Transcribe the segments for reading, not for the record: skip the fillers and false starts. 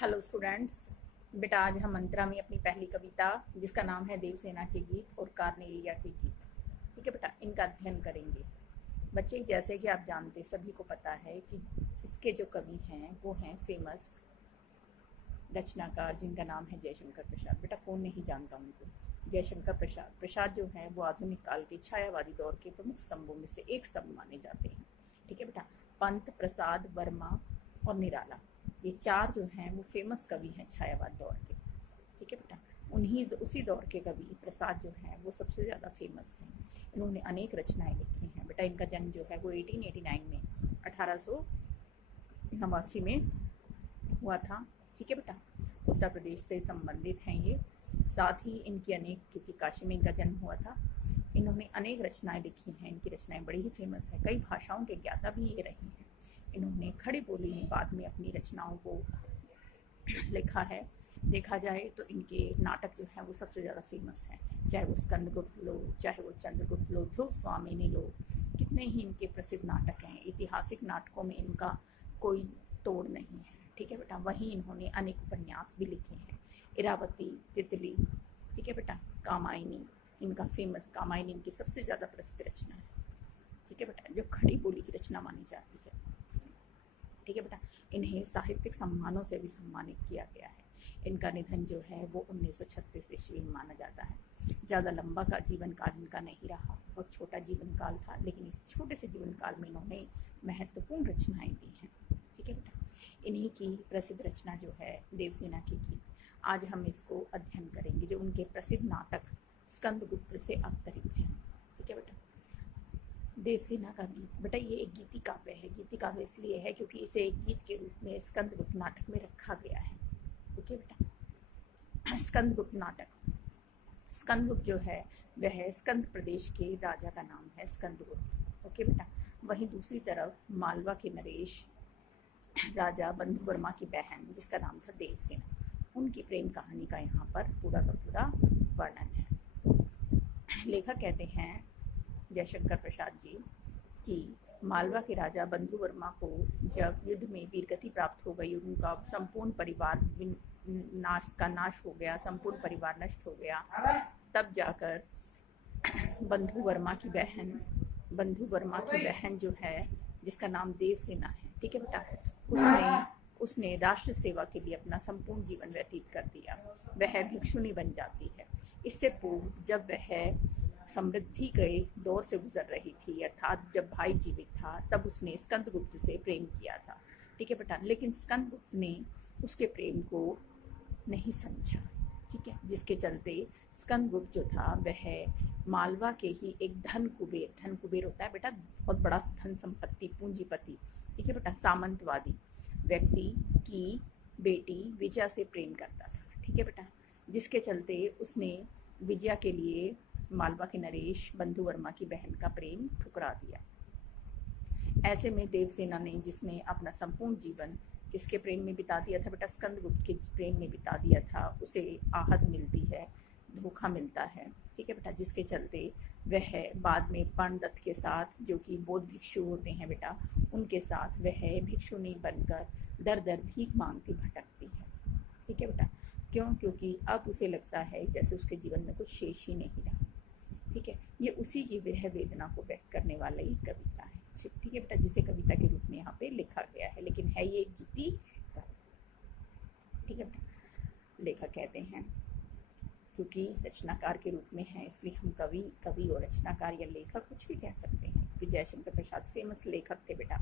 Hello students. बेटा आज हम मंत्रा में अपनी पहली कविता जिसका नाम है देवसेना के गीत और कार्नेलिया के गीत, ठीक है बेटा, इनका अध्ययन करेंगे। बच्चे जैसे कि आप जानते सभी को पता है कि इसके जो कवि हैं वो हैं फेमस रचनाकार जिनका नाम है जयशंकर प्रसाद। बेटा कौन नहीं जानता उनको। जयशंकर प्रसाद जो है वो आधुनिक काल के छायावादी दौर के प्रमुख स्तंभों में से एक स्तंभ माने जाते हैं, ठीक है बेटा। पंत, प्रसाद, वर्मा और निराला, ये चार जो हैं वो फेमस कवि हैं छायावाद दौर के, ठीक है बेटा। उसी दौर के कवि प्रसाद जो हैं वो सबसे ज़्यादा फेमस हैं। इन्होंने अनेक रचनाएं लिखी हैं बेटा। इनका जन्म जो है वो 1889 में 1889 में हुआ था, ठीक है बेटा। उत्तर प्रदेश से संबंधित हैं ये। साथ ही इनकी अनेक, क्योंकि काशी में इनका जन्म हुआ था, इन्होंने अनेक रचनाएं लिखी हैं। इनकी रचनाएं बड़ी ही फेमस है। कई भाषाओं के ज्ञाता भी ये रहे हैं। इन्होंने खड़ी बोली में बाद में अपनी रचनाओं को लिखा है। देखा जाए तो इनके नाटक जो हैं वो सबसे ज़्यादा फेमस हैं, चाहे वो स्कंदगुप्त लो, चाहे वो चंद्रगुप्त लो, ध्रुव स्वामिनी लो, कितने ही इनके प्रसिद्ध नाटक हैं। ऐतिहासिक नाटकों में इनका कोई तोड़ नहीं है, ठीक है बेटा। वहीं इन्होंने अनेक उपन्यास भी लिखे हैं। इरावती, तितली, ठीक है बेटा। कामायनी, इनका फेमस कामायनी इनकी सबसे ज़्यादा प्रसिद्ध रचना है, ठीक है बेटा, जो खड़ी बोली की रचना मानी जाती है, ठीक है बेटा। इन्हें साहित्यिक सम्मानों से भी सम्मानित किया गया है। इनका निधन जो है वो 1936 ईस्वी में माना जाता है। ज़्यादा लंबा का जीवन काल इनका नहीं रहा, बहुत छोटा जीवन काल था, लेकिन इस छोटे से जीवन काल में इन्होंने महत्वपूर्ण रचनाएं दी हैं, ठीक है बेटा। इन्हीं की प्रसिद्ध रचना जो है देवसेना के गीत, आज हम इसको अध्ययन करेंगे, जो उनके प्रसिद्ध नाटक स्कंदगुप्त से अवतरित हैं, ठीक है बेटा। देवसेना का गीत, बेटा ये एक गीति काव्य है। गीति काव्य इसलिए है क्योंकि इसे एक गीत के रूप में स्कंदगुप्त नाटक में रखा गया है, ओके बेटा। स्कंदगुप्त नाटक, स्कंदगुप्त जो है वह स्कंद प्रदेश के राजा का नाम है, स्कंदगुप्त, ओके बेटा। वहीं दूसरी तरफ मालवा के नरेश राजा बंधु वर्मा की बहन जिसका नाम था देवसेना, उनकी प्रेम कहानी का यहाँ पर पूरा का पूरा वर्णन है। लेखक कहते हैं जयशंकर प्रसाद जी कि मालवा के राजा बंधु वर्मा को जब युद्ध में वीरगति प्राप्त हो गई, उनका संपूर्ण परिवार नाश हो गया, संपूर्ण परिवार नष्ट हो गया, तब जाकर बंधु वर्मा की बहन जो है जिसका नाम देवसेना है, ठीक है बेटा, उसने राष्ट्र सेवा के लिए अपना संपूर्ण जीवन व्यतीत कर दिया। वह भिक्षुणी बन जाती है। इससे पूर्व जब वह समृद्धि के दौर से गुजर रही थी, अर्थात जब भाई जीवित था, तब उसने स्कंदगुप्त से प्रेम किया था, ठीक है बेटा। लेकिन स्कंदगुप्त ने उसके प्रेम को नहीं समझा, ठीक है, जिसके चलते स्कंदगुप्त जो था वह मालवा के ही एक धन कुबेर होता है बेटा, बहुत बड़ा धन संपत्ति, पूंजीपति, ठीक है बेटा, सामंतवादी व्यक्ति की बेटी विजया से प्रेम करता था, ठीक है बेटा। जिसके चलते उसने विजया के लिए मालवा के नरेश बंधु वर्मा की बहन का प्रेम ठुकरा दिया। ऐसे में देवसेना ने, जिसने अपना संपूर्ण जीवन किसके प्रेम में बिता दिया था बेटा, स्कंदगुप्त के प्रेम में बिता दिया था, उसे आहत मिलती है, धोखा मिलता है, ठीक है बेटा। जिसके चलते वह बाद में पांडत के साथ, जो कि बौद्ध भिक्षु होते हैं बेटा, उनके साथ वह भिक्षुणी बनकर दर दर भीख मांगती भटकती है, ठीक है बेटा। क्यों? क्योंकि अब उसे लगता है जैसे उसके जीवन में कुछ शेष ही नहीं रहा, ठीक है। ये उसी की विरह वेदना को व्यक्त करने वाला ही कविता है, ठीक है बेटा, जिसे कविता के रूप में यहाँ पे लिखा गया है, लेकिन है ये गीति काव्य, ठीक है बेटा। लेखक कहते हैं क्योंकि रचनाकार के रूप में है, इसलिए हम कवि और रचनाकार या लेखक कुछ भी कह सकते हैं। क्योंकि जयशंकर प्रसाद फेमस लेखक थे बेटा,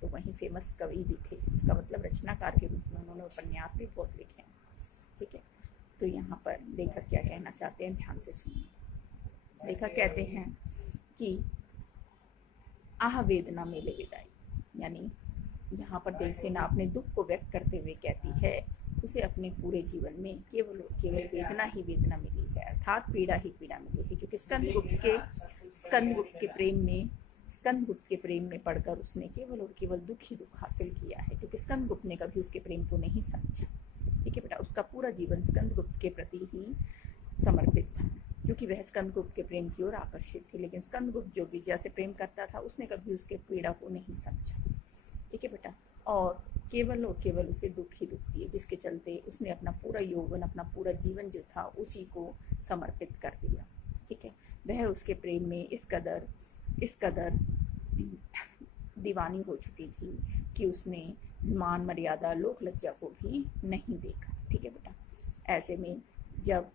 तो वहीं फेमस कवि भी थे। इसका मतलब रचनाकार के रूप में उन्होंने उपन्यास भी बहुत लिखे हैं, ठीक है। तो यहाँ पर लेखक क्या कहना चाहते हैं, ध्यान से सुनिए। लेखक कहते हैं कि आह वेदना मेले विदाई, यानी यहाँ पर देवसेना अपने दुख को व्यक्त करते हुए कहती है उसे अपने पूरे जीवन में केवल वेदना ही वेदना मिली है, अर्थात पीड़ा ही पीड़ा मिली है। क्योंकि स्कंदगुप्त के प्रेम में पड़कर उसने केवल और केवल दुख ही दुख हासिल किया है, क्योंकि स्कंदगुप्त ने कभी उसके प्रेम को नहीं समझा, ठीक है बेटा। उसका पूरा जीवन स्कंदगुप्त के प्रति ही समर्पित था, क्योंकि वह स्कंदगुप्त के प्रेम की ओर आकर्षित थे। लेकिन स्कंदगुप्त जो विजया से प्रेम करता था, उसने कभी उसके पीड़ा को नहीं समझा, ठीक है बेटा। और केवल और केवल उसे दुख ही दुख दिए, जिसके चलते उसने अपना पूरा यौवन, अपना पूरा जीवन जो था उसी को समर्पित कर दिया। ठीक है, वह उसके प्रेम में इस कदर दीवानी हो चुकी थी कि उसने मान मर्यादा लोक लज्जा को भी नहीं देखा। ठीक है बेटा, ऐसे में जब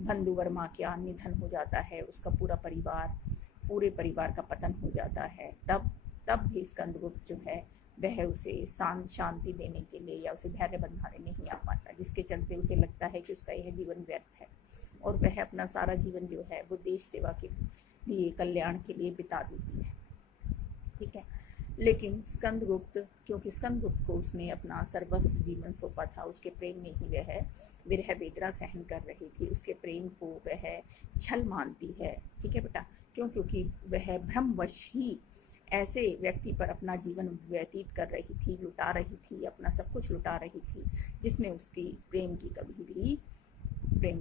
बंधु वर्मा का निधन हो जाता है, उसका पूरे परिवार का पतन हो जाता है, तब भी स्कंदगुप्त जो है वह उसे शांति देने के लिए या उसे धैर्य बंधाने नहीं आ पाता, जिसके चलते उसे लगता है कि उसका यह जीवन व्यर्थ है और वह अपना सारा जीवन जो है वो देश सेवा के लिए, कल्याण के लिए बिता देती है। ठीक है, लेकिन क्योंकि स्कंदगुप्त को उसने अपना सर्वस्व जीवन सौंपा था, उसके प्रेम में ही वह विरह वेदना सहन कर रही थी, उसके प्रेम को वह छल मानती है। ठीक है बेटा, क्योंकि वह भ्रमवश ही ऐसे व्यक्ति पर अपना जीवन व्यतीत कर रही थी, लुटा रही थी, अपना सब कुछ लुटा रही थी, जिसने उसकी प्रेम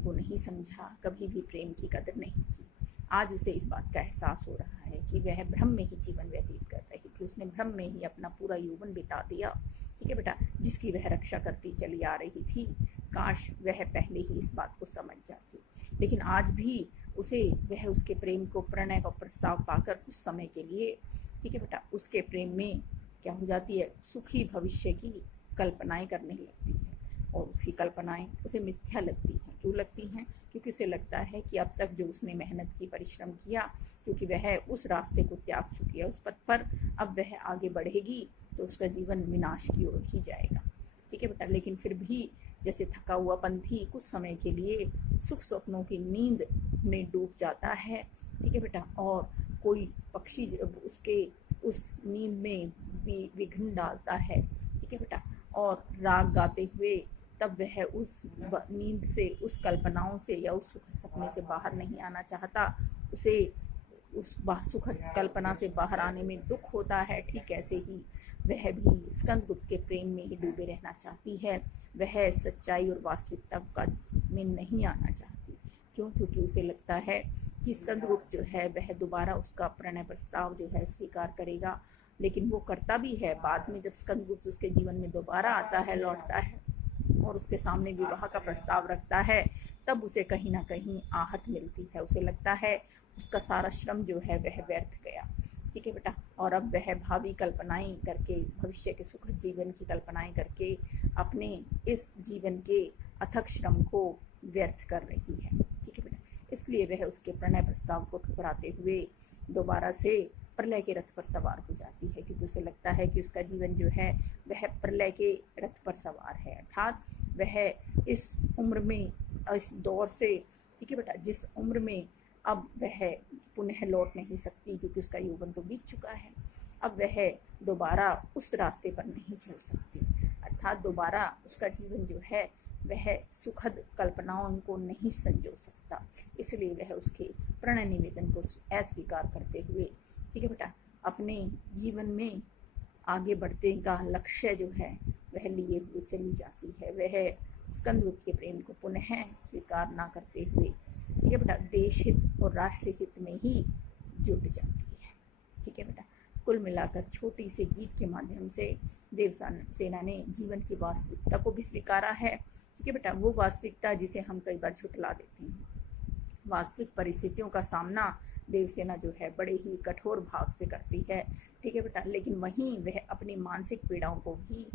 को नहीं समझा, कभी भी प्रेम की कदर नहीं की। आज उसे इस बात का एहसास हो रहा है कि वह भ्रम में ही जीवन व्यतीत कर रही थी, उसने भ्रम में ही अपना पूरा यौवन बिता दिया। ठीक है बेटा, जिसकी वह रक्षा करती चली आ रही थी, काश वह पहले ही इस बात को समझ जाती। लेकिन आज भी वह उसके प्रेम को, प्रणय का प्रस्ताव पाकर कुछ समय के लिए, ठीक है बेटा, उसके प्रेम में क्या हो जाती है, सुखी भविष्य की कल्पनाएं करने लगती है और उसकी कल्पनाएं उसे मिथ्या लगती हैं। क्यों लगती हैं? क्योंकि उसे लगता है कि अब तक जो उसने मेहनत की, परिश्रम किया, क्योंकि वह उस रास्ते को त्याग चुकी है, उस पथ पर अब वह आगे बढ़ेगी तो उसका जीवन विनाश की ओर ही जाएगा। ठीक है बेटा, लेकिन फिर भी जैसे थका हुआ पंथी कुछ समय के लिए सुख स्वप्नों की नींद में डूब जाता है। ठीक है बेटा, और कोई पक्षी जब उसके उस नींद में विघ्न डालता है, ठीक है बेटा, और राग गाते हुए, तब वह उस नींद से, उस कल्पनाओं से या उस सुख सपने से बाहर नहीं आना चाहता, उसे उस सुख कल्पना से बाहर आने में दुख होता है। ठीक ऐसे ही वह भी स्कंदगुप्त के प्रेम में ही डूबे रहना चाहती है, वह सच्चाई और वास्तविकता में नहीं आना चाहती। क्यों? क्योंकि उसे लगता है कि स्कंदगुप्त जो है वह दोबारा उसका प्रणय प्रस्ताव जो है स्वीकार करेगा, लेकिन वो करता भी है। बाद में जब स्कंदगुप्त उसके जीवन में दोबारा आता है, लौटता है और उसके सामने विवाह का प्रस्ताव रखता है, तब उसे कहीं ना कहीं आहत मिलती है। उसे लगता है उसका सारा श्रम जो है वह व्यर्थ गया। ठीक है बेटा, और अब वह भावी कल्पनाएं करके, भविष्य के सुखद जीवन की कल्पनाएं करके अपने इस जीवन के अथक श्रम को व्यर्थ कर रही है। ठीक है बेटा, इसलिए वह उसके प्रणय प्रस्ताव को ठुकराते हुए दोबारा से प्रलय के रथ पर सवार हो जाती है, क्योंकि उसे लगता है कि उसका जीवन जो है वह प्रलय के रथ पर सवार है। अर्थात वह इस उम्र में, इस दौर से, ठीक है बेटा, जिस उम्र में अब वह पुनः लौट नहीं सकती, क्योंकि उसका यौवन तो बीत चुका है, अब वह दोबारा उस रास्ते पर नहीं चल सकती। अर्थात दोबारा उसका जीवन जो है वह सुखद कल्पनाओं को नहीं संजो सकता, इसलिए वह उसके प्रणय निवेदन को अस्वीकार करते हुए, ठीक है बेटा, अपने जीवन में आगे बढ़ने का लक्ष्य जो है वह लिए हुए चली जाती है। वह स्कंदगुप्त के प्रेम को पुनः स्वीकार ना करते हुए, ठीक है बेटा, देश हित और राष्ट्र हित में ही जुट जाती है। ठीक है बेटा, कुल मिलाकर छोटी सी गीत के माध्यम से देवसेना ने जीवन की वास्तविकता को भी स्वीकारा है। ठीक है बेटा, वो वास्तविकता जिसे हम कई बार झुठला देते हैं। वास्तविक परिस्थितियों का सामना देवसेना जो है बड़े ही कठोर भाव से करती है। ठीक है बेटा, लेकिन वहीं वह अपनी मानसिक पीड़ाओं को भी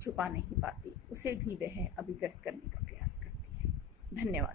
छुपा नहीं पाती, उसे भी वह अभिव्यक्त करने का प्रयास करती है। धन्यवाद।